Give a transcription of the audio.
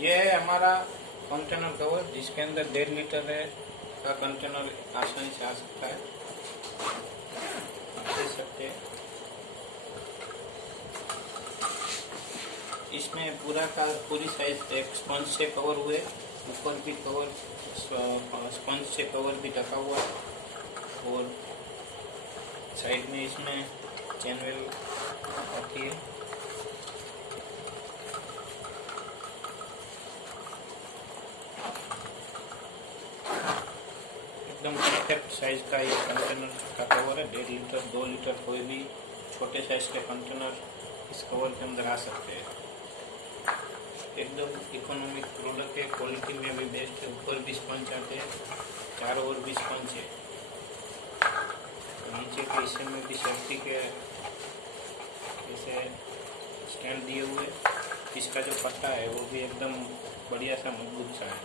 ये है हमारा कंटेनर कवर जिसके अंदर 1.5 लीटर का कंटेनर आसानी से आ सकता है। आप देख सकते हैं इसमें पूरी साइज एक स्पंज से कवर हुए, ऊपर भी कवर स्पंज से कवर भी ढका हुआ है और साइड में इसमें चेन वेल आती है। एकदम परफेक्ट साइज का ये कंटेनर का कवर है। 1.5 लीटर 2 लीटर कोई भी छोटे साइज के कंटेनर इस कवर के अंदर आ सकते हैं। एकदम इकोनॉमिक प्रोडक्ट है, क्वालिटी में भी बेस्ट है। ऊपर भी स्पंज आते हैं, चारों ओर भी स्पंज है। नीचे के हिस्से में भी सेफ्टी के जैसे स्टैंड दिए हुए। इसका जो पट्टा है वो भी एकदम बढ़िया सा मजबूत सा है।